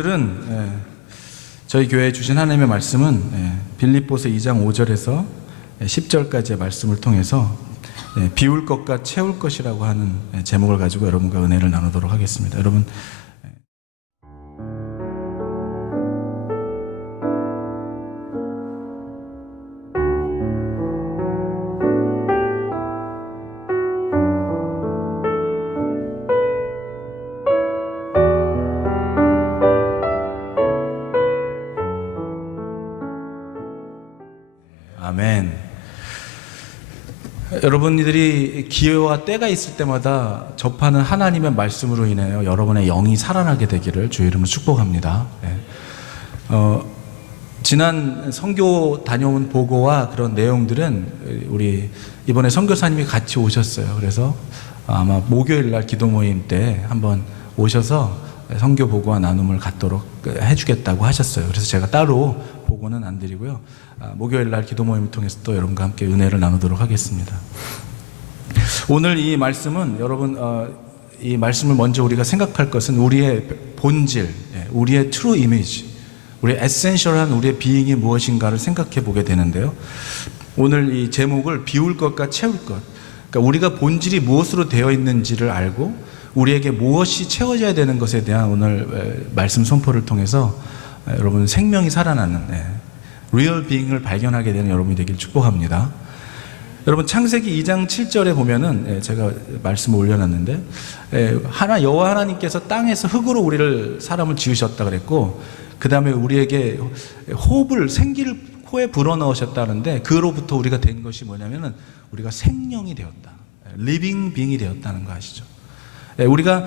오늘은 저희 교회에 주신 하나님의 말씀은 빌립보서 2장 5절에서 10절까지의 말씀을 통해서 비울 것과 채울 것이라고 하는 제목을 가지고 여러분과 은혜를 나누도록 하겠습니다. 여러분, 아멘. 여러분들이 기회와 때가 있을 때마다 접하는 하나님의 말씀으로 인하여 여러분의 영이 살아나게 되기를 주의 이름으로 축복합니다. 지난 선교 다녀온 보고와 그런 내용들은 우리 이번에 선교사님이 같이 오셨어요. 그래서 아마 목요일 날 기도 모임 때 한번 오셔서 선교 보고와 나눔을 갖도록 해주겠다고 하셨어요. 그래서 제가 따로 보고는 안 드리고요. 목요일 날 기도 모임을 통해서 또 여러분과 함께 은혜를 나누도록 하겠습니다. 오늘 이 말씀은 여러분, 이 말씀을 먼저 우리가 생각할 것은 우리의 본질, 우리의 트루 이미지, 우리의 에센셜한 우리의 비잉이 무엇인가를 생각해 보게 되는데요. 오늘 이 제목을 비울 것과 채울 것, 그러니까 우리가 본질이 무엇으로 되어 있는지를 알고 우리에게 무엇이 채워져야 되는 것에 대한 오늘 말씀 선포를 통해서 여러분 생명이 살아나는 리얼 비잉을 발견하게 되는 여러분이 되길 축복합니다. 여러분 창세기 2장 7절에 보면은 제가 말씀을 올려놨는데 여호와 하나님께서 땅에서 흙으로 우리를 사람을 지으셨다 그랬고 그 다음에 우리에게 호흡을 생기를 코에 불어넣으셨다는데 그로부터 우리가 된 것이 뭐냐면은 우리가 생명이 되었다, 리빙 빙이 되었다는 거 아시죠? 우리가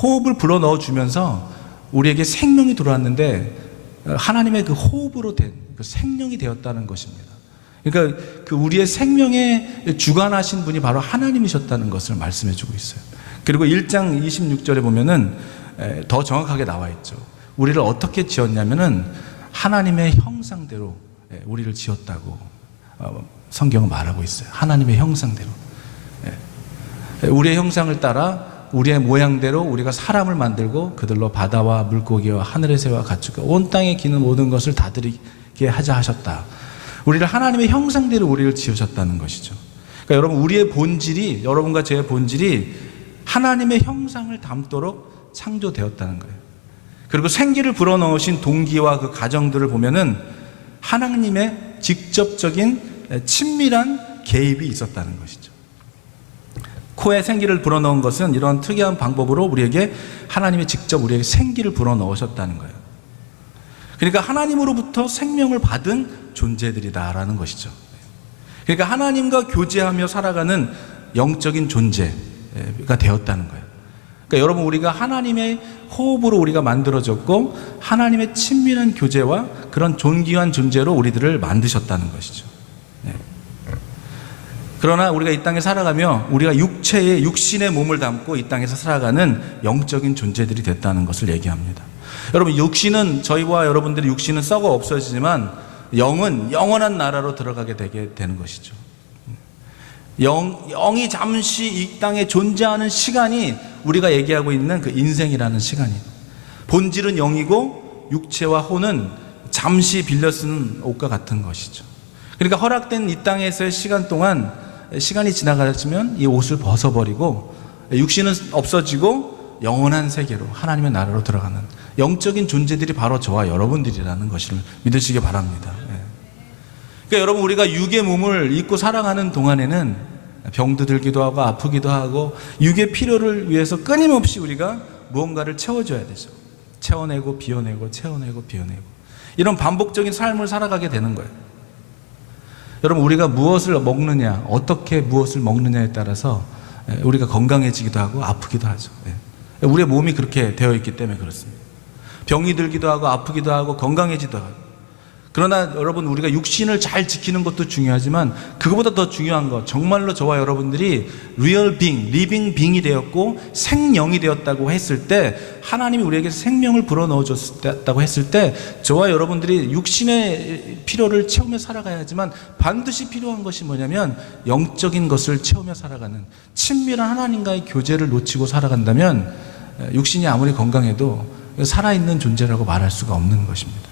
호흡을 불어넣어 주면서 우리에게 생명이 들어왔는데 하나님의 그 호흡으로 된 그 생명이 되었다는 것입니다. 그러니까 그 우리의 생명에 주관하신 분이 바로 하나님이셨다는 것을 말씀해 주고 있어요. 그리고 1장 26절에 보면은 더 정확하게 나와 있죠. 우리를 어떻게 지었냐면은 하나님의 형상대로 우리를 지었다고 성경은 말하고 있어요. 하나님의 형상대로. 우리의 형상을 따라 우리의 모양대로 우리가 사람을 만들고 그들로 바다와 물고기와 하늘의 새와 가축과 온 땅에 기는 모든 것을 다스리게 하자 하셨다. 우리를 하나님의 형상대로 우리를 지으셨다는 것이죠. 그러니까 여러분 우리의 본질이, 여러분과 제 본질이 하나님의 형상을 담도록 창조되었다는 거예요. 그리고 생기를 불어넣으신 동기와 그 가정들을 보면은 하나님의 직접적인 친밀한 개입이 있었다는 것이죠. 코에 생기를 불어넣은 것은 이런 특이한 방법으로 우리에게 하나님이 직접 우리에게 생기를 불어넣으셨다는 거예요. 그러니까 하나님으로부터 생명을 받은 존재들이다라는 것이죠. 그러니까 하나님과 교제하며 살아가는 영적인 존재가 되었다는 거예요. 그러니까 여러분 우리가 하나님의 호흡으로 우리가 만들어졌고 하나님의 친밀한 교제와 그런 존귀한 존재로 우리들을 만드셨다는 것이죠. 그러나 우리가 이 땅에 살아가며 우리가 육신의 몸을 담고 이 땅에서 살아가는 영적인 존재들이 됐다는 것을 얘기합니다. 여러분 육신은, 저희와 여러분들의 육신은 썩어 없어지지만 영은 영원한 나라로 들어가게 되게 되는 것이죠. 영이 잠시 이 땅에 존재하는 시간이 우리가 얘기하고 있는 그 인생이라는 시간이에요. 본질은 영이고 육체와 혼은 잠시 빌려 쓰는 옷과 같은 것이죠. 그러니까 허락된 이 땅에서의 시간 동안 시간이 지나가면 이 옷을 벗어버리고 육신은 없어지고 영원한 세계로 하나님의 나라로 들어가는 영적인 존재들이 바로 저와 여러분들이라는 것을 믿으시기 바랍니다. 그러니까 여러분 우리가 육의 몸을 입고 살아가는 동안에는 병도 들기도 하고 아프기도 하고 육의 필요를 위해서 끊임없이 우리가 무언가를 채워줘야 되죠. 채워내고 비워내고 채워내고 비워내고 이런 반복적인 삶을 살아가게 되는 거예요. 여러분 우리가 무엇을 먹느냐, 어떻게 무엇을 먹느냐에 따라서 우리가 건강해지기도 하고 아프기도 하죠. 우리의 몸이 그렇게 되어 있기 때문에 그렇습니다. 병이 들기도 하고 아프기도 하고 건강해지기도 하고. 그러나 여러분 우리가 육신을 잘 지키는 것도 중요하지만 그것보다 더 중요한 것, 정말로 저와 여러분들이 리얼 빙, 리빙 빙이 되었고 생명이 되었다고 했을 때, 하나님이 우리에게 생명을 불어넣어 줬다고 했을 때 저와 여러분들이 육신의 필요를 채우며 살아가야 하지만 반드시 필요한 것이 뭐냐면 영적인 것을 채우며 살아가는 친밀한 하나님과의 교제를 놓치고 살아간다면 육신이 아무리 건강해도 살아있는 존재라고 말할 수가 없는 것입니다.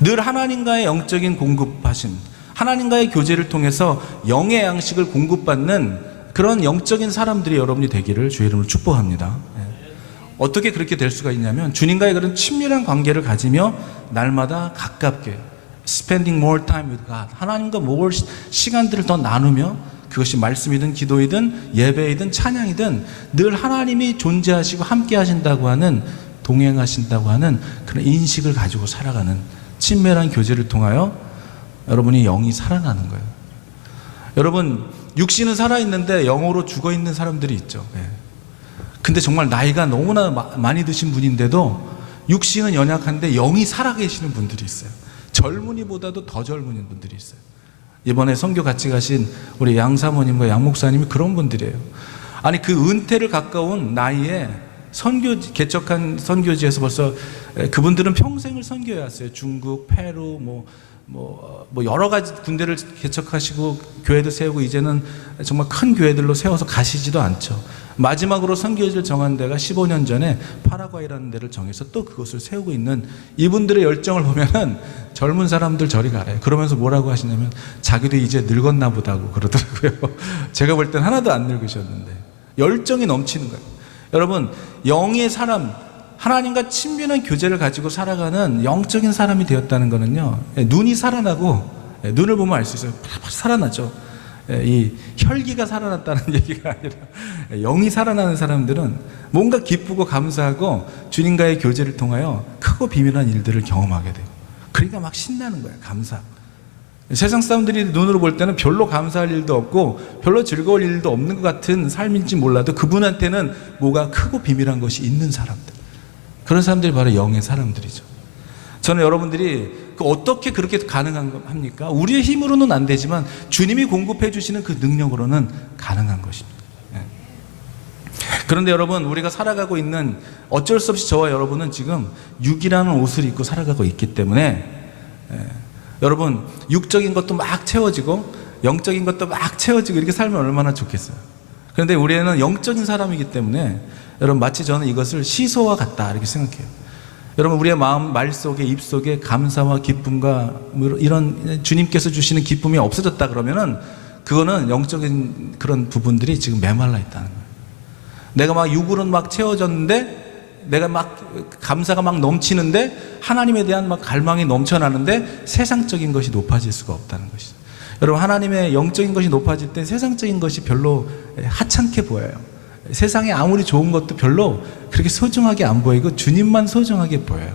늘 하나님과의 영적인 공급하심, 하나님과의 교제를 통해서 영의 양식을 공급받는 그런 영적인 사람들이 여러분이 되기를 주의 이름으로 축복합니다. 어떻게 그렇게 될 수가 있냐면 주님과의 그런 친밀한 관계를 가지며 날마다 가깝게 spending more time with God, 하나님과 more 시간들을 더 나누며 그것이 말씀이든 기도이든 예배이든 찬양이든 늘 하나님이 존재하시고 함께 하신다고 하는, 동행하신다고 하는 그런 인식을 가지고 살아가는 친밀한 교제를 통하여 여러분이 영이 살아나는 거예요. 여러분, 육신은 살아있는데 영으로 죽어있는 사람들이 있죠. 근데 정말 나이가 너무나 많이 드신 분인데도 육신은 연약한데 영이 살아계시는 분들이 있어요. 젊은이보다도 더 젊은 분들이 있어요. 이번에 선교 같이 가신 우리 양 사모님과 양 목사님이 그런 분들이에요. 아니, 그 은퇴를 가까운 나이에 개척한 선교지에서 벌써 그분들은 평생을 선교해 왔어요. 중국, 페루, 여러 가지 군대를 개척하시고 교회도 세우고 이제는 정말 큰 교회들로 세워서 가시지도 않죠. 마지막으로 선교지를 정한 데가 15년 전에 파라과이라는 데를 정해서 또 그것을 세우고 있는 이분들의 열정을 보면은 젊은 사람들 저리 가래요. 그러면서 뭐라고 하시냐면 자기도 이제 늙었나 보다고 그러더라고요. 제가 볼 땐 하나도 안 늙으셨는데 열정이 넘치는 거예요. 여러분, 영의 사람, 하나님과 친밀한 교제를 가지고 살아가는 영적인 사람이 되었다는 것은요, 눈이 살아나고, 눈을 보면 알 수 있어요. 살아나죠. 이 혈기가 살아났다는 얘기가 아니라 영이 살아나는 사람들은 뭔가 기쁘고 감사하고 주님과의 교제를 통하여 크고 비밀한 일들을 경험하게 돼요. 그러니까 막 신나는 거예요. 감사. 세상 사람들이 눈으로 볼 때는 별로 감사할 일도 없고 별로 즐거울 일도 없는 것 같은 삶인지 몰라도 그분한테는 뭐가 크고 비밀한 것이 있는 사람들, 그런 사람들이 바로 영의 사람들이죠. 저는 여러분들이 어떻게 그렇게 가능합니까? 우리의 힘으로는 안 되지만 주님이 공급해 주시는 그 능력으로는 가능한 것입니다. 그런데 여러분, 우리가 살아가고 있는, 어쩔 수 없이 저와 여러분은 지금 육이라는 옷을 입고 살아가고 있기 때문에 여러분, 육적인 것도 막 채워지고 영적인 것도 막 채워지고 이렇게 살면 얼마나 좋겠어요. 그런데 우리는 영적인 사람이기 때문에 여러분, 마치 저는 이것을 시소와 같다 이렇게 생각해요. 여러분, 우리의 마음, 말 속에, 입 속에 감사와 기쁨과 이런 주님께서 주시는 기쁨이 없어졌다 그러면은 그거는 영적인 그런 부분들이 지금 메말라 있다는 거예요. 내가 막 육으로는 막 채워졌는데, 내가 막 감사가 막 넘치는데, 하나님에 대한 막 갈망이 넘쳐나는데 세상적인 것이 높아질 수가 없다는 것이죠. 여러분, 하나님의 영적인 것이 높아질 때 세상적인 것이 별로 하찮게 보여요. 세상에 아무리 좋은 것도 별로 그렇게 소중하게 안 보이고 주님만 소중하게 보여요.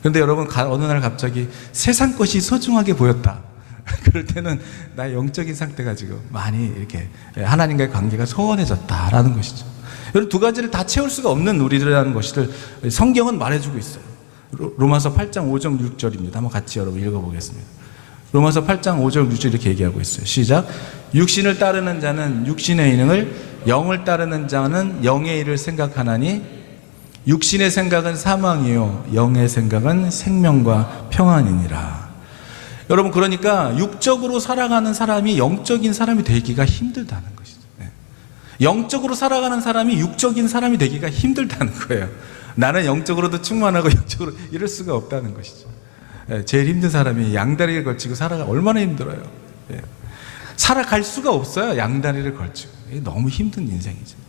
그런데 여러분, 어느 날 갑자기 세상 것이 소중하게 보였다. 그럴 때는 나의 영적인 상태가 지금 많이 이렇게 하나님과의 관계가 소원해졌다라는 것이죠. 여러분, 두 가지를 다 채울 수가 없는 우리들이라는 것을 성경은 말해주고 있어요. 로마서 8장 5절 6절입니다. 한번 같이 여러분 읽어보겠습니다. 로마서 8장 5절 6절 이렇게 얘기하고 있어요. 시작. 육신을 따르는 자는 육신의 일을, 영을 따르는 자는 영의 일을 생각하나니 육신의 생각은 사망이요 영의 생각은 생명과 평안이니라. 여러분, 그러니까 육적으로 살아가는 사람이 영적인 사람이 되기가 힘들다는 것이죠. 영적으로 살아가는 사람이 육적인 사람이 되기가 힘들다는 거예요. 나는 영적으로도 충만하고 영적으로 이럴 수가 없다는 것이죠. 제일 힘든 사람이 양다리를 걸치고 살아가 얼마나 힘들어요. 살아갈 수가 없어요. 양다리를 걸치고. 너무 힘든 인생이죠.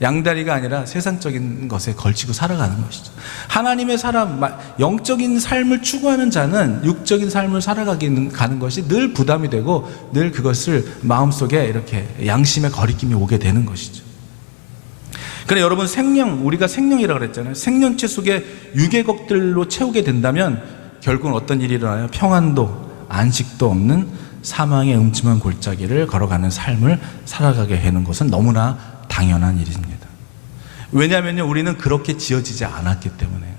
양다리가 아니라 세상적인 것에 걸치고 살아가는 것이죠. 하나님의 사람, 영적인 삶을 추구하는 자는 육적인 삶을 살아가는 것이 늘 부담이 되고 늘 그것을 마음속에 이렇게 양심의 거리낌이 오게 되는 것이죠. 그런데 여러분, 우리가 생명이라고 그랬잖아요. 생명체 속에 육의 것들로 채우게 된다면 결국은 어떤 일이 일어나요? 평안도 안식도 없는 사망의 음침한 골짜기를 걸어가는 삶을 살아가게 되는 것은 너무나 당연한 일입니다. 왜냐하면요, 우리는 그렇게 지어지지 않았기 때문에요.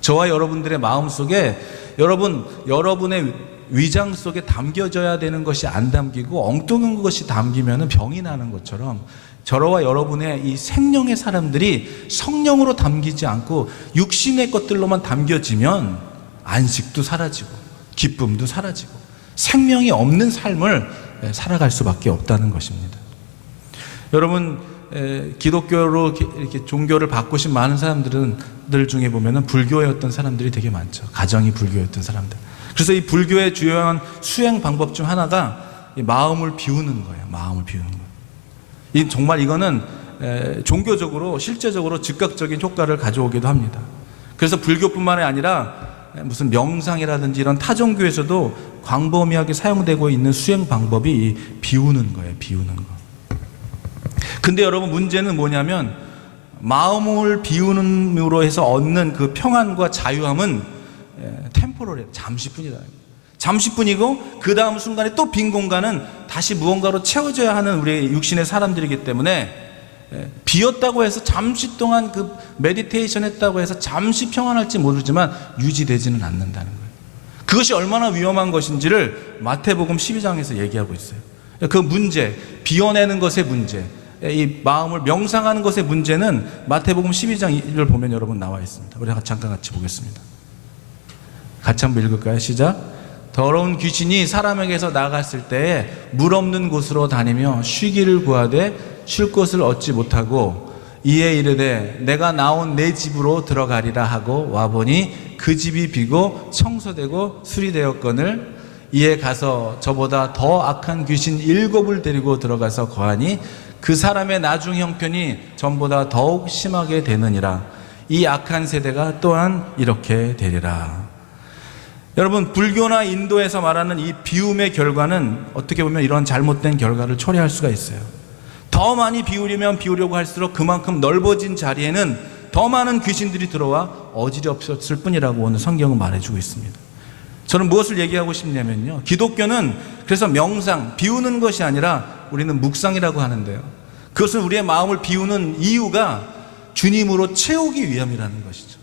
저와 여러분들의 마음 속에 여러분의 위장 속에 담겨져야 되는 것이 안 담기고 엉뚱한 것이 담기면 병이 나는 것처럼 저와 여러분의 이 생명의 사람들이 성령으로 담기지 않고 육신의 것들로만 담겨지면 안식도 사라지고 기쁨도 사라지고 생명이 없는 삶을 살아갈 수밖에 없다는 것입니다. 여러분, 기독교로 이렇게 종교를 바꾸신 많은 사람들 중에 보면은 불교였던 사람들이 되게 많죠. 가정이 불교였던 사람들. 그래서 이 불교의 주요한 수행 방법 중 하나가 이 마음을 비우는 거예요. 마음을 비우는 거예요. 정말 이거는 종교적으로 실제적으로 즉각적인 효과를 가져오기도 합니다. 그래서 불교뿐만 아니라 무슨 명상이라든지 이런 타종교에서도 광범위하게 사용되고 있는 수행 방법이 이 비우는 거예요. 비우는 거. 근데 여러분 문제는 뭐냐면 마음을 비우는으로 해서 얻는 그 평안과 자유함은 템포럴해요. 잠시뿐이다. 잠시뿐이고 그 다음 순간에 또 빈 공간은 다시 무언가로 채워져야 하는 우리 육신의 사람들이기 때문에 비었다고 해서 잠시 동안 그 메디테이션 했다고 해서 잠시 평안할지 모르지만 유지되지는 않는다는 거예요. 그것이 얼마나 위험한 것인지를 마태복음 12장에서 얘기하고 있어요. 그 문제, 비워내는 것의 문제, 이 마음을 명상하는 것의 문제는 마태복음 12장을 보면 여러분 나와 있습니다. 우리 잠깐 같이 보겠습니다. 같이 한번 읽을까요? 시작. 더러운 귀신이 사람에게서 나갔을 때에 물 없는 곳으로 다니며 쉬기를 구하되 쉴 곳을 얻지 못하고 이에 이르되 내가 나온 내 집으로 들어가리라 하고 와보니 그 집이 비고 청소되고 수리되었거늘 이에 가서 저보다 더 악한 귀신 7을 데리고 들어가서 거하니 그 사람의 나중 형편이 전보다 더욱 심하게 되느니라. 이 악한 세대가 또한 이렇게 되리라. 여러분 불교나 인도에서 말하는 이 비움의 결과는 어떻게 보면 이런 잘못된 결과를 초래할 수가 있어요. 더 많이 비우려면 비우려고 할수록 그만큼 넓어진 자리에는 더 많은 귀신들이 들어와 어지럽혔을 뿐이라고 오늘 성경은 말해주고 있습니다. 저는 무엇을 얘기하고 싶냐면요, 기독교는 그래서 명상, 비우는 것이 아니라 우리는 묵상이라고 하는데요, 그것은 우리의 마음을 비우는 이유가 주님으로 채우기 위함이라는 것이죠.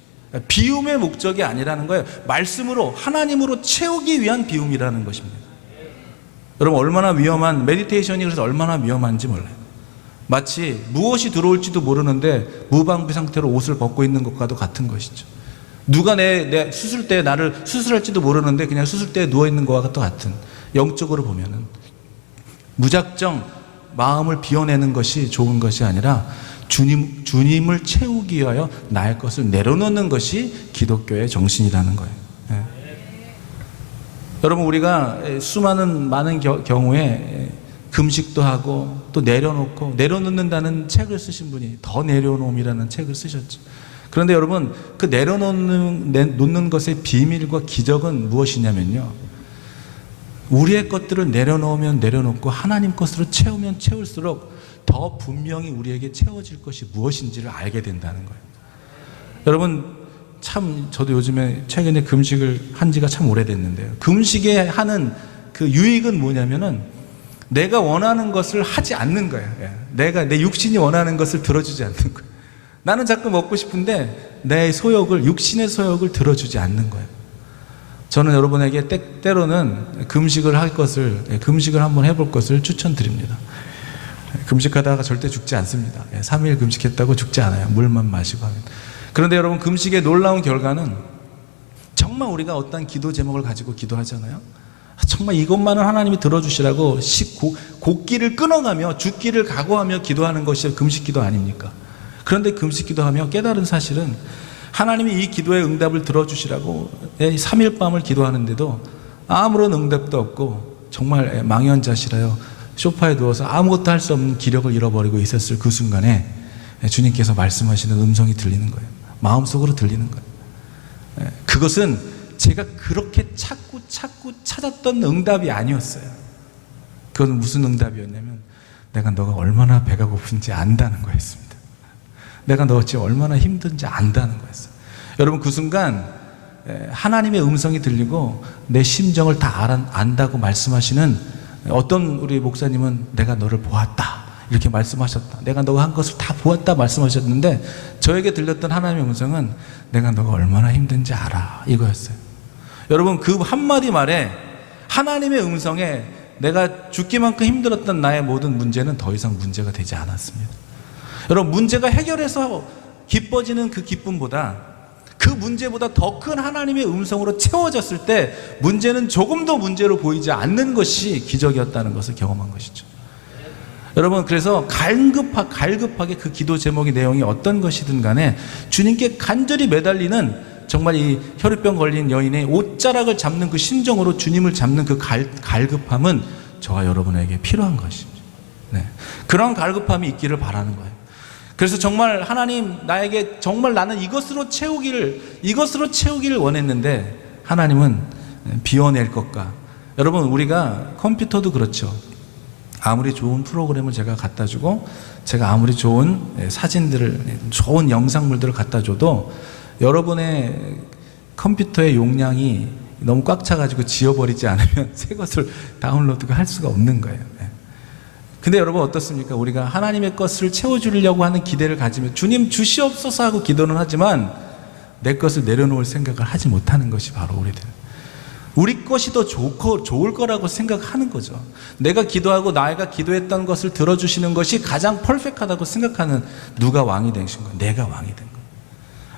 비움의 목적이 아니라는 거예요. 말씀으로, 하나님으로 채우기 위한 비움이라는 것입니다. 여러분 얼마나 위험한, 메디테이션이 그래서 얼마나 위험한지 몰라요. 마치 무엇이 들어올지도 모르는데 무방비 상태로 옷을 벗고 있는 것과도 같은 것이죠. 누가 내 수술대에 나를 수술할지도 모르는데 그냥 수술대에 누워있는 것과 같은, 영적으로 보면은 무작정 마음을 비워내는 것이 좋은 것이 아니라 주님을 채우기 위하여 나의 것을 내려놓는 것이 기독교의 정신이라는 거예요. 예. 여러분 우리가 많은 경우에 금식도 하고 또 내려놓는다는 책을 쓰신 분이 더 내려놓음이라는 책을 쓰셨죠. 그런데 여러분 그 내려놓는 것의 비밀과 기적은 무엇이냐면요, 우리의 것들을 내려놓으면 내려놓고 하나님 것으로 채우면 채울수록 더 분명히 우리에게 채워질 것이 무엇인지를 알게 된다는 거예요. 여러분 참 저도 요즘에 최근에 금식을 한 지가 참 오래됐는데요, 금식에 하는 그 유익은 뭐냐면은 내가 원하는 것을 하지 않는 거예요. 내 육신이 원하는 것을 들어주지 않는 거예요. 나는 자꾸 먹고 싶은데 내 육신의 소욕을 들어주지 않는 거예요. 저는 여러분에게 때로는 금식을 한번 해볼 것을 추천드립니다. 금식하다가 절대 죽지 않습니다. 3일 금식했다고 죽지 않아요. 물만 마시고 하면. 그런데 여러분 금식의 놀라운 결과는 정말 우리가 어떤 기도 제목을 가지고 기도하잖아요. 정말 이것만은 하나님이 들어주시라고 곡기를 끊어가며 죽기를 각오하며 기도하는 것이 금식기도 아닙니까? 그런데 금식기도하며 깨달은 사실은 하나님이 이 기도의 응답을 들어주시라고 3일 밤을 기도하는데도 아무런 응답도 없고 정말 망연자실하여 소파에 누워서 아무것도 할 수 없는 기력을 잃어버리고 있었을 그 순간에 주님께서 말씀하시는 음성이 들리는 거예요. 마음속으로 들리는 거예요. 그것은 제가 그렇게 찾고 찾았던 응답이 아니었어요. 그건 무슨 응답이었냐면 내가 너가 얼마나 배가 고픈지 안다는 거였습니다. 내가 너 지금 얼마나 힘든지 안다는 거였어요. 여러분 그 순간 하나님의 음성이 들리고 내 심정을 다 안다고 말씀하시는, 어떤 우리 목사님은 내가 너를 보았다 이렇게 말씀하셨다, 내가 너가 한 것을 다 보았다 말씀하셨는데 저에게 들렸던 하나님의 음성은 내가 너가 얼마나 힘든지 알아 이거였어요. 여러분 그 한마디 말에, 하나님의 음성에 내가 죽기만큼 힘들었던 나의 모든 문제는 더 이상 문제가 되지 않았습니다. 여러분 문제가 해결해서 기뻐지는 그 기쁨보다 그 문제보다 더 큰 하나님의 음성으로 채워졌을 때 문제는 조금도 문제로 보이지 않는 것이 기적이었다는 것을 경험한 것이죠. 여러분, 그래서 갈급하게 그 기도 제목의 내용이 어떤 것이든 간에 주님께 간절히 매달리는, 정말 이 혈우병 걸린 여인의 옷자락을 잡는 그 심정으로 주님을 잡는 그 갈급함은 저와 여러분에게 필요한 것입니다. 네. 그런 갈급함이 있기를 바라는 거예요. 그래서 정말 하나님, 나에게 정말 나는 이것으로 채우기를 원했는데 하나님은 비워낼 것과, 여러분, 우리가 컴퓨터도 그렇죠. 아무리 좋은 프로그램을 제가 갖다 주고, 제가 아무리 좋은 사진들을, 좋은 영상물들을 갖다 줘도 여러분의 컴퓨터의 용량이 너무 꽉 차가지고 지워버리지 않으면 새 것을 다운로드가 할 수가 없는 거예요. 근데 여러분 어떻습니까? 우리가 하나님의 것을 채워주려고 하는 기대를 가지면 주님 주시옵소서 하고 기도는 하지만 내 것을 내려놓을 생각을 하지 못하는 것이 바로 우리들. 우리 것이 더 좋을 거라고 생각하는 거죠. 내가 기도하고 나가 기도했던 것을 들어주시는 것이 가장 퍼펙트하다고 생각하는, 누가 왕이 되신 거예요? 내가 왕이 된 거예요.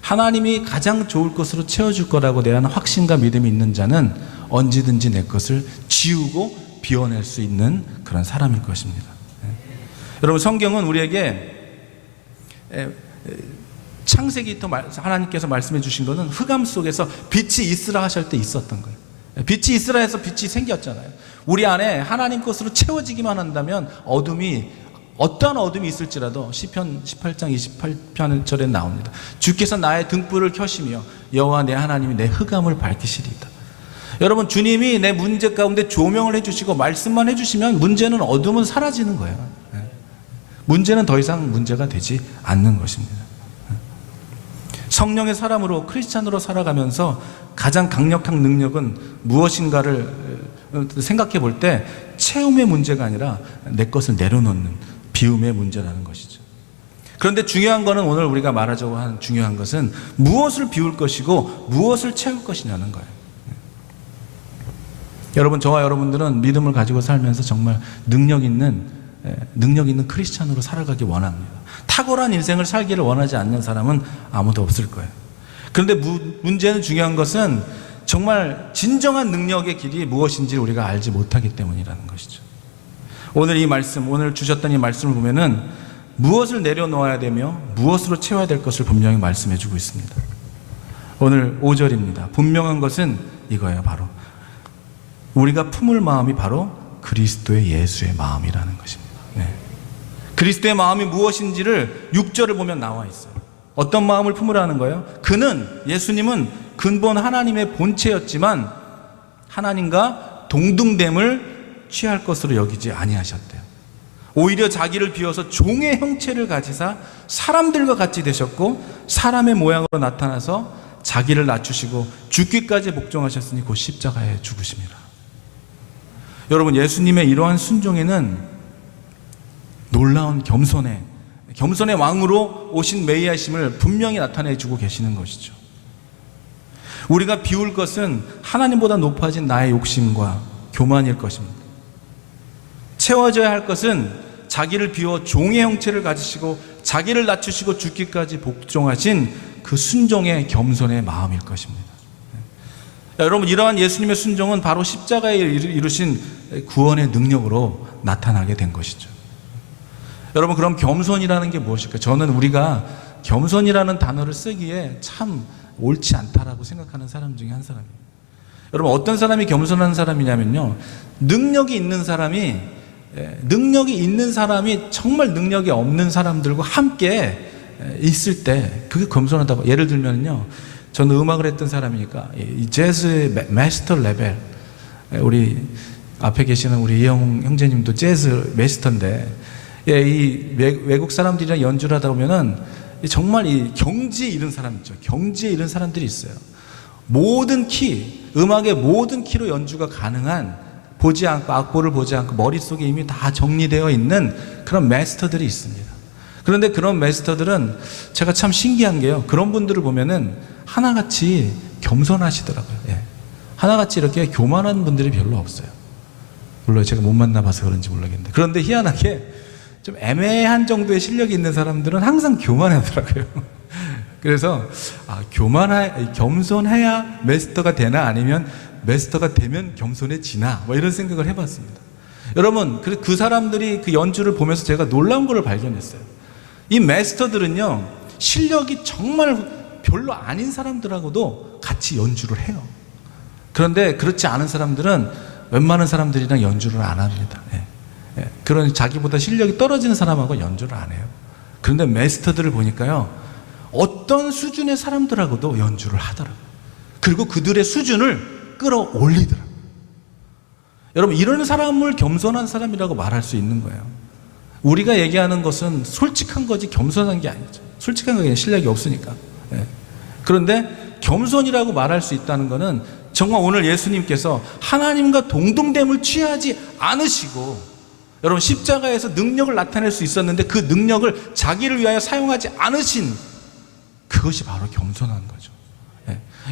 하나님이 가장 좋을 것으로 채워줄 거라고 대한 확신과 믿음이 있는 자는 언제든지 내 것을 지우고 비워낼 수 있는 그런 사람일 것입니다. 여러분, 성경은 우리에게 창세기부터 하나님께서 말씀해 주신 것은 흑암 속에서 빛이 있으라 하실 때 있었던 거예요. 빛이 있으라 해서 빛이 생겼잖아요. 우리 안에 하나님 것으로 채워지기만 한다면 어떠한 어둠이 있을지라도 시편 18장 28절에 나옵니다. 주께서 나의 등불을 켜시며 여호와 내 하나님이 내 흑암을 밝히시리이다. 여러분, 주님이 내 문제 가운데 조명을 해주시고 말씀만 해주시면 문제는, 어둠은 사라지는 거예요. 문제는 더 이상 문제가 되지 않는 것입니다. 성령의 사람으로, 크리스찬으로 살아가면서 가장 강력한 능력은 무엇인가를 생각해 볼 때 채움의 문제가 아니라 내 것을 내려놓는 비움의 문제라는 것이죠. 그런데 중요한 것은, 오늘 우리가 말하자고 하는 중요한 것은 무엇을 비울 것이고 무엇을 채울 것이냐는 거예요. 여러분, 저와 여러분들은 믿음을 가지고 살면서 정말 능력 있는 크리스찬으로 살아가기 원합니다. 탁월한 인생을 살기를 원하지 않는 사람은 아무도 없을 거예요. 그런데 문제는, 중요한 것은 정말 진정한 능력의 길이 무엇인지 우리가 알지 못하기 때문이라는 것이죠. 오늘 이 말씀, 오늘 주셨던 이 말씀을 보면은 무엇을 내려놓아야 되며 무엇으로 채워야 될 것을 분명히 말씀해 주고 있습니다. 오늘 5절입니다. 분명한 것은 이거예요. 바로 우리가 품을 마음이 바로 그리스도의 예수의 마음이라는 것입니다. 네. 그리스도의 마음이 무엇인지를 6절을 보면 나와 있어요. 어떤 마음을 품으라는 거예요? 예수님은 근본 하나님의 본체였지만 하나님과 동등됨을 취할 것으로 여기지 아니하셨대요. 오히려 자기를 비워서 종의 형체를 가지사 사람들과 같이 되셨고 사람의 모양으로 나타나서 자기를 낮추시고 죽기까지 복종하셨으니 곧 십자가에 죽으심이라. 여러분, 예수님의 이러한 순종에는 놀라운 겸손의 왕으로 오신 메시아심을 분명히 나타내주고 계시는 것이죠. 우리가 비울 것은 하나님보다 높아진 나의 욕심과 교만일 것입니다. 채워져야 할 것은 자기를 비워 종의 형체를 가지시고 자기를 낮추시고 죽기까지 복종하신 그 순종의 겸손의 마음일 것입니다. 여러분, 이러한 예수님의 순종은 바로 십자가에 이루신 구원의 능력으로 나타나게 된 것이죠. 여러분, 그럼 겸손이라는 게 무엇일까? 저는 우리가 겸손이라는 단어를 쓰기에 참 옳지 않다라고 생각하는 사람 중에 한 사람이에요. 여러분, 어떤 사람이 겸손한 사람이냐면요, 능력이 있는 사람이 정말 능력이 없는 사람들과 함께 있을 때 그게 겸손하다고. 예를 들면요, 저는 음악을 했던 사람이니까 이 재즈의 마스터 레벨, 우리 앞에 계시는 우리 이영 형제님도 재즈 마스터인데, 이 외국 사람들이랑 연주를 하다 보면은 정말 이 경지에 이른 사람 있죠. 경지에 이른 사람들이 있어요. 모든 키, 음악의 모든 키로 연주가 가능한, 보지 않고, 악보를 보지 않고 머릿속에 이미 다 정리되어 있는 그런 마스터들이 있습니다. 그런데 그런 마스터들은 제가 참 신기한 게요, 그런 분들을 보면은 하나같이 겸손하시더라고요. 예. 하나같이 이렇게 교만한 분들이 별로 없어요. 물론 제가 못 만나봐서 그런지 모르겠는데, 그런데 희한하게 좀 애매한 정도의 실력이 있는 사람들은 항상 교만하더라고요. 그래서 겸손해야 마스터가 되나, 아니면 마스터가 되면 겸손해지나, 뭐 이런 생각을 해봤습니다. 여러분, 그 사람들이 그 연주를 보면서 제가 놀라운 걸 발견했어요. 이 마스터들은요, 실력이 정말 별로 아닌 사람들하고도 같이 연주를 해요. 그런데 그렇지 않은 사람들은 웬만한 사람들이랑 연주를 안 합니다. 그런 자기보다 실력이 떨어지는 사람하고 연주를 안 해요. 그런데 마스터들을 보니까요, 어떤 수준의 사람들하고도 연주를 하더라고요. 그리고 그들의 수준을 끌어올리더라고요. 여러분, 이런 사람을 겸손한 사람이라고 말할 수 있는 거예요. 우리가 얘기하는 것은 솔직한 거지 겸손한 게 아니죠. 솔직한 거 그냥 실력이 없으니까. 그런데 겸손이라고 말할 수 있다는 것은 정말 오늘 예수님께서 하나님과 동등됨을 취하지 않으시고, 여러분, 십자가에서 능력을 나타낼 수 있었는데 그 능력을 자기를 위하여 사용하지 않으신, 그것이 바로 겸손한 거죠.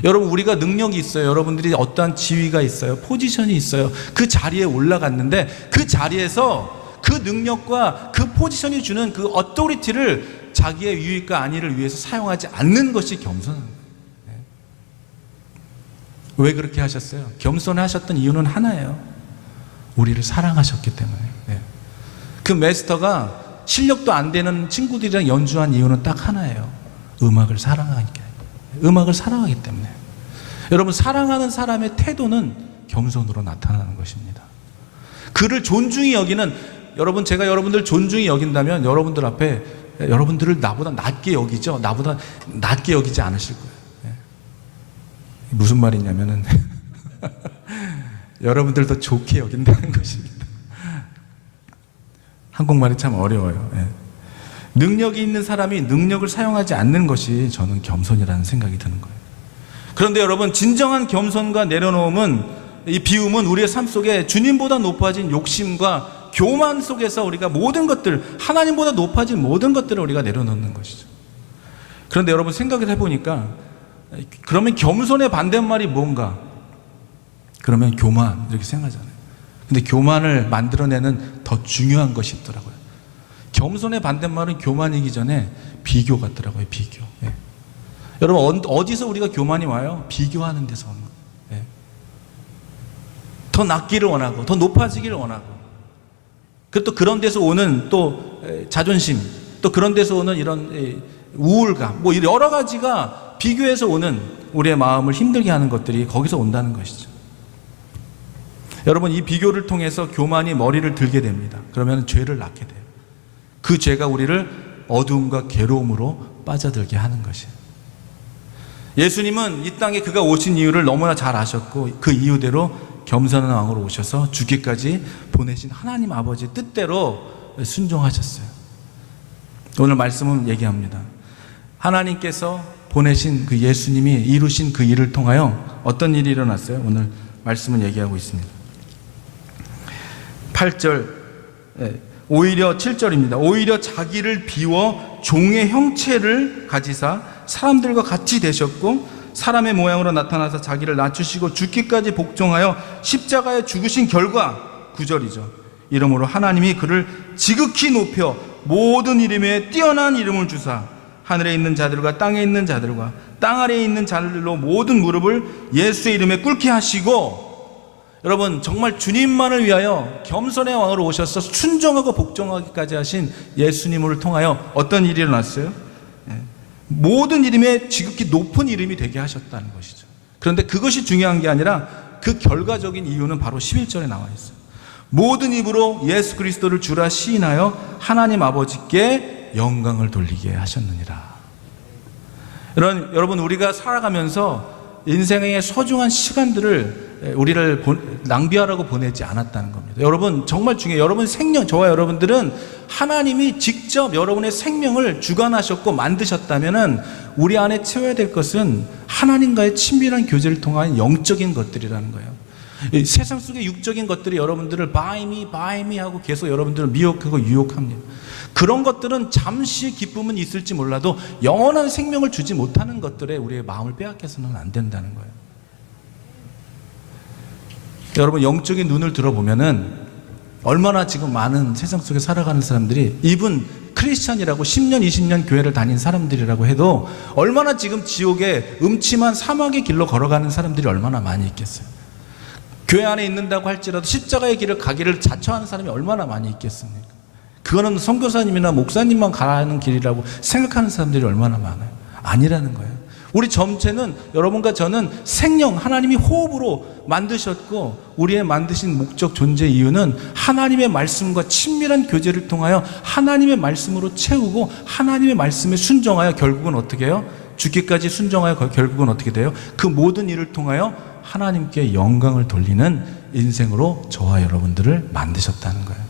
여러분, 우리가 능력이 있어요. 여러분들이 어떠한 지위가 있어요. 포지션이 있어요. 그 자리에 올라갔는데 그 자리에서 그 능력과 그 포지션이 주는 그 어토리티를 자기의 유익과 안위를 위해서 사용하지 않는 것이 겸손한 거예요. 왜 그렇게 하셨어요? 겸손하셨던 이유는 하나예요. 우리를 사랑하셨기 때문에. 그 마스터가 실력도 안 되는 친구들이랑 연주한 이유는 딱 하나예요. 음악을 사랑하니까. 음악을 사랑하기 때문에. 여러분, 사랑하는 사람의 태도는 겸손으로 나타나는 것입니다. 그를 존중히 여기는, 여러분, 제가 여러분들 존중히 여긴다면 여러분들 앞에 여러분들을 나보다 낮게 여기죠. 나보다 낮게 여기지 않으실 거예요. 무슨 말이냐면은 여러분들 더 좋게 여긴다는 것입니다. 한국말이 참 어려워요. 능력이 있는 사람이 능력을 사용하지 않는 것이 저는 겸손이라는 생각이 드는 거예요. 그런데 여러분, 진정한 겸손과 내려놓음은, 이 비움은 우리의 삶 속에 주님보다 높아진 욕심과 교만 속에서 우리가 모든 것들, 하나님보다 높아진 모든 것들을 우리가 내려놓는 것이죠. 그런데 여러분, 생각을 해보니까, 그러면 겸손의 반대말이 뭔가? 그러면 교만, 이렇게 생각하잖아요. 근데 교만을 만들어내는 더 중요한 것이 있더라고요. 겸손의 반대말은 교만이기 전에 비교 같더라고요. 비교. 여러분, 어디서 우리가 교만이 와요? 비교하는 데서 오는 거예요. 더 낫기를 원하고 더 높아지기를 원하고, 그리고 또 그런 데서 오는 또 자존심, 또 그런 데서 오는 이런 우울감, 뭐 여러 가지가 비교해서 오는 우리의 마음을 힘들게 하는 것들이 거기서 온다는 것이죠. 여러분, 이 비교를 통해서 교만이 머리를 들게 됩니다. 그러면 죄를 낳게 돼요. 그 죄가 우리를 어두움과 괴로움으로 빠져들게 하는 것이에요. 예수님은 이 땅에 그가 오신 이유를 너무나 잘 아셨고, 그 이유대로 겸손한 왕으로 오셔서 죽기까지 보내신 하나님 아버지 뜻대로 순종하셨어요. 오늘 말씀은 얘기합니다. 하나님께서 보내신 그 예수님이 이루신 그 일을 통하여 어떤 일이 일어났어요? 오늘 말씀은 얘기하고 있습니다. 8절, 오히려 7절입니다. 오히려 자기를 비워 종의 형체를 가지사 사람들과 같이 되셨고, 사람의 모양으로 나타나서 자기를 낮추시고 죽기까지 복종하여 십자가에 죽으신 결과, 9절이죠. 이러므로 하나님이 그를 지극히 높여 모든 이름에 뛰어난 이름을 주사 하늘에 있는 자들과 땅에 있는 자들과 땅 아래에 있는 자들로 모든 무릎을 예수의 이름에 꿇게 하시고, 여러분, 정말 주님만을 위하여 겸손의 왕으로 오셔서 순종하고 복종하기까지 하신 예수님을 통하여 어떤 일이 일어났어요? 모든 이름에 지극히 높은 이름이 되게 하셨다는 것이죠. 그런데 그것이 중요한 게 아니라 그 결과적인 이유는 바로 11절에 나와 있어요. 모든 입으로 예수 그리스도를 주라 시인하여 하나님 아버지께 영광을 돌리게 하셨느니라. 여러분, 우리가 살아가면서 인생의 소중한 시간들을 우리를 낭비하라고 보내지 않았다는 겁니다. 여러분, 정말 중요해요. 여러분 생명, 저와 여러분들은 하나님이 직접 여러분의 생명을 주관하셨고 만드셨다면은 우리 안에 채워야 될 것은 하나님과의 친밀한 교제를 통한 영적인 것들이라는 거예요. 세상 속의 육적인 것들이 여러분들을 buy me 하고 계속 여러분들을 미혹하고 유혹합니다. 그런 것들은 잠시 기쁨은 있을지 몰라도 영원한 생명을 주지 못하는 것들에 우리의 마음을 빼앗겨서는 안 된다는 거예요. 여러분, 영적인 눈을 들어보면은 얼마나 지금 많은 세상 속에 살아가는 사람들이, 이분 크리스찬이라고 10년 20년 교회를 다닌 사람들이라고 해도 얼마나 지금 지옥의 음침한 사막의 길로 걸어가는 사람들이 얼마나 많이 있겠어요. 교회 안에 있는다고 할지라도 십자가의 길을 가기를 자처하는 사람이 얼마나 많이 있겠습니까? 그거는 선교사님이나 목사님만 가는 길이라고 생각하는 사람들이 얼마나 많아요. 아니라는 거예요. 우리 전체는, 여러분과 저는 생명, 하나님이 호흡으로 만드셨고, 우리의 만드신 목적, 존재 이유는 하나님의 말씀과 친밀한 교제를 통하여 하나님의 말씀으로 채우고, 하나님의 말씀에 순종하여 결국은 어떻게 해요? 죽기까지 순종하여 결국은 어떻게 돼요? 그 모든 일을 통하여 하나님께 영광을 돌리는 인생으로 저와 여러분들을 만드셨다는 거예요.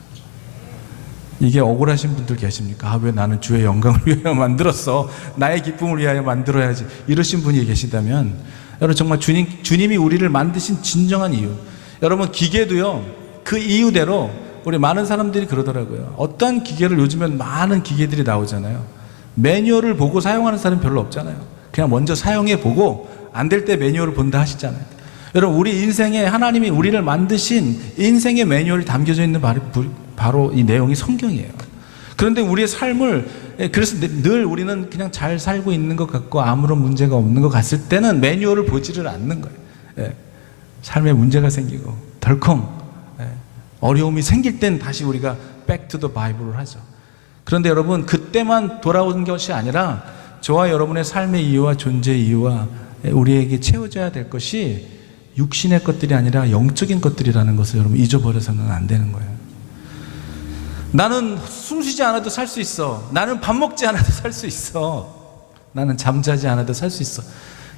이게 억울하신 분들 계십니까? 아, 왜 나는 주의 영광을 위하여 만들었어? 나의 기쁨을 위하여 만들어야지. 이러신 분이 계시다면, 여러분 정말 주님이 우리를 만드신 진정한 이유, 여러분 기계도요, 그 이유대로 우리 많은 사람들이 그러더라고요. 어떤 기계를, 요즘엔 많은 기계들이 나오잖아요. 매뉴얼을 보고 사용하는 사람 별로 없잖아요. 그냥 먼저 사용해 보고 안 될 때 매뉴얼을 본다 하시잖아요. 여러분 우리 인생에 하나님이 우리를 만드신 인생의 매뉴얼이 담겨져 있는 바로 이 내용이 성경이에요. 그런데 우리의 삶을, 그래서 늘 우리는 그냥 잘 살고 있는 것 같고 아무런 문제가 없는 것 같을 때는 매뉴얼을 보지를 않는 거예요. 삶에 문제가 생기고 덜컹 어려움이 생길 땐 다시 우리가 back to the Bible을 하죠. 그런데 여러분 그때만 돌아오는 것이 아니라 저와 여러분의 삶의 이유와 존재 이유와 우리에게 채워져야 될 것이 육신의 것들이 아니라 영적인 것들이라는 것을 여러분 잊어버려서는 안 되는 거예요. 나는 숨 쉬지 않아도 살 수 있어. 나는 밥 먹지 않아도 살 수 있어. 나는 잠자지 않아도 살 수 있어.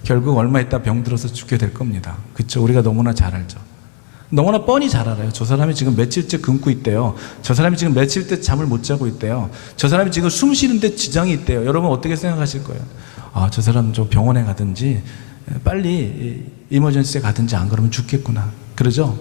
결국 얼마 있다 병들어서 죽게 될 겁니다. 그렇죠? 우리가 너무나 잘 알죠. 너무나 뻔히 잘 알아요. 저 사람이 지금 며칠째 굶고 있대요. 저 사람이 지금 며칠째 잠을 못 자고 있대요. 저 사람이 지금 숨 쉬는데 지장이 있대요. 여러분 어떻게 생각하실 거예요? 아, 저 사람 저 병원에 가든지 빨리 이머전시에 가든지 안 그러면 죽겠구나. 그러죠?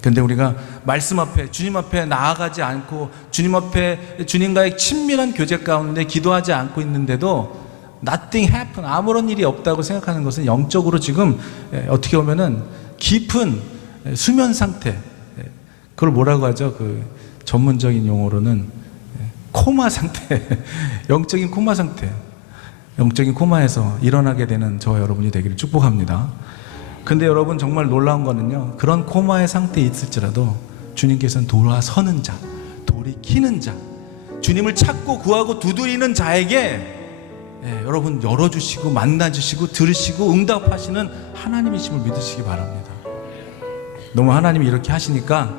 근데 우리가 말씀 앞에, 주님 앞에 나아가지 않고 주님 앞에 주님과의 친밀한 교제 가운데 기도하지 않고 있는데도 nothing happen, 아무런 일이 없다고 생각하는 것은 영적으로 지금 어떻게 보면은 깊은 수면 상태, 그걸 뭐라고 하죠? 그 전문적인 용어로는 코마 상태, 영적인 코마 상태, 영적인 코마에서 일어나게 되는 저와 여러분이 되기를 축복합니다. 근데 여러분 정말 놀라운 거는요, 그런 코마의 상태에 있을지라도 주님께서는 돌아서는 자, 돌이키는 자, 주님을 찾고 구하고 두드리는 자에게 여러분 열어주시고 만나주시고 들으시고 응답하시는 하나님이심을 믿으시기 바랍니다. 너무 하나님이 이렇게 하시니까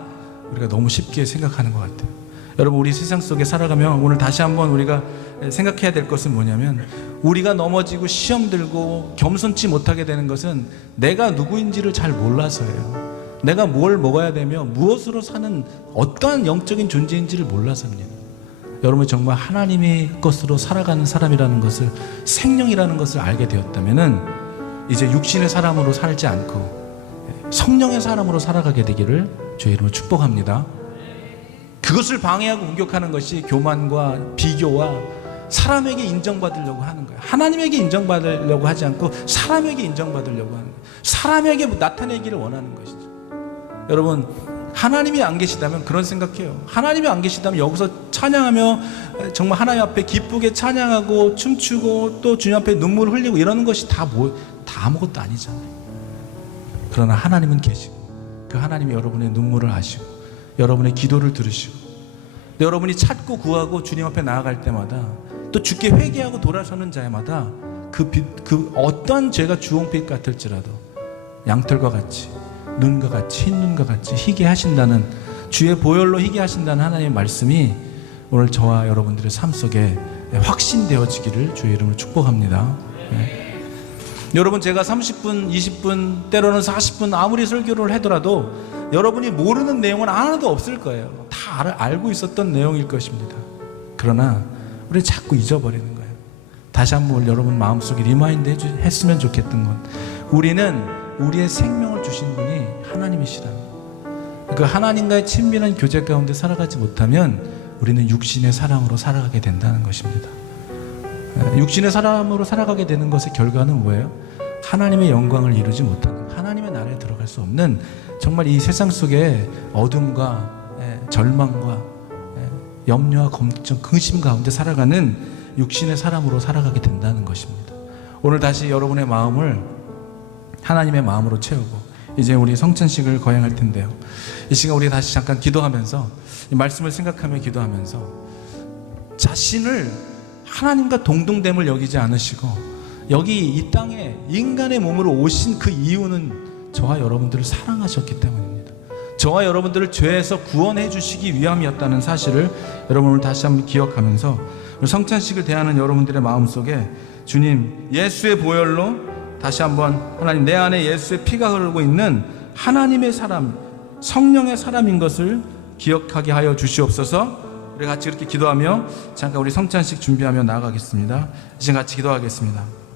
우리가 너무 쉽게 생각하는 것 같아요. 여러분 우리 세상 속에 살아가면 오늘 다시 한번 우리가 생각해야 될 것은 뭐냐면, 우리가 넘어지고 시험 들고 겸손치 못하게 되는 것은 내가 누구인지를 잘 몰라서예요. 내가 뭘 먹어야 되며 무엇으로 사는 어떠한 영적인 존재인지를 몰라서입니다. 여러분 정말 하나님의 것으로 살아가는 사람이라는 것을, 생명이라는 것을 알게 되었다면은 이제 육신의 사람으로 살지 않고 성령의 사람으로 살아가게 되기를 주의 이름으로 축복합니다. 그것을 방해하고 공격하는 것이 교만과 비교와 사람에게 인정받으려고 하는 거예요. 하나님에게 인정받으려고 하지 않고 사람에게 인정받으려고 하는 거예요. 사람에게 나타내기를 원하는 것이죠. 여러분 하나님이 안 계시다면 그런 생각해요. 하나님이 안 계시다면 여기서 찬양하며 정말 하나님 앞에 기쁘게 찬양하고 춤추고 또 주님 앞에 눈물을 흘리고 이러는 것이 다 아무것도 아니잖아요. 그러나 하나님은 계시고 그 하나님이 여러분의 눈물을 아시고 여러분의 기도를 들으시고 여러분이 찾고 구하고 주님 앞에 나아갈 때마다 또 주께 회개하고 돌아서는 자마다 그 어떤 죄가 주홍빛 같을지라도 양털과 같이 눈과 같이 흰 눈과 같이 희게 하신다는, 주의 보혈로 희게 하신다는 하나님의 말씀이 오늘 저와 여러분들의 삶 속에 확신되어지기를 주의 이름으로 축복합니다. 네. 여러분 제가 30분, 20분, 때로는 40분 아무리 설교를 하더라도 여러분이 모르는 내용은 하나도 없을 거예요. 다 알고 있었던 내용일 것입니다. 그러나 우리 자꾸 잊어버리는 거예요. 다시 한번 여러분 마음속에 리마인드 했으면 좋겠던 건, 우리는 우리의 생명을 주신 분이 하나님이시라는, 그 하나님과의 친밀한 교제 가운데 살아가지 못하면 우리는 육신의 사람으로 살아가게 된다는 것입니다. 육신의 사람으로 살아가게 되는 것의 결과는 뭐예요? 하나님의 영광을 이루지 못하는, 하나님의 나라에 들어갈 수 없는, 정말 이 세상 속에 어둠과 절망과 염려와 걱정, 근심 가운데 살아가는 육신의 사람으로 살아가게 된다는 것입니다. 오늘 다시 여러분의 마음을 하나님의 마음으로 채우고 이제 우리 성찬식을 거행할 텐데요. 이 시간 우리 다시 잠깐 기도하면서 이 말씀을 생각하며 기도하면서 자신을 하나님과 동등됨을 여기지 않으시고 여기 이 땅에 인간의 몸으로 오신 그 이유는 저와 여러분들을 사랑하셨기 때문입니다. 저와 여러분들을 죄에서 구원해 주시기 위함이었다는 사실을 여러분을 다시 한번 기억하면서 성찬식을 대하는 여러분들의 마음속에 주님 예수의 보혈로 다시 한번 하나님 내 안에 예수의 피가 흐르고 있는 하나님의 사람 성령의 사람인 것을 기억하게 하여 주시옵소서. 우리 같이 이렇게 기도하며 잠깐 우리 성찬식 준비하며 나아가겠습니다. 이제 같이 기도하겠습니다.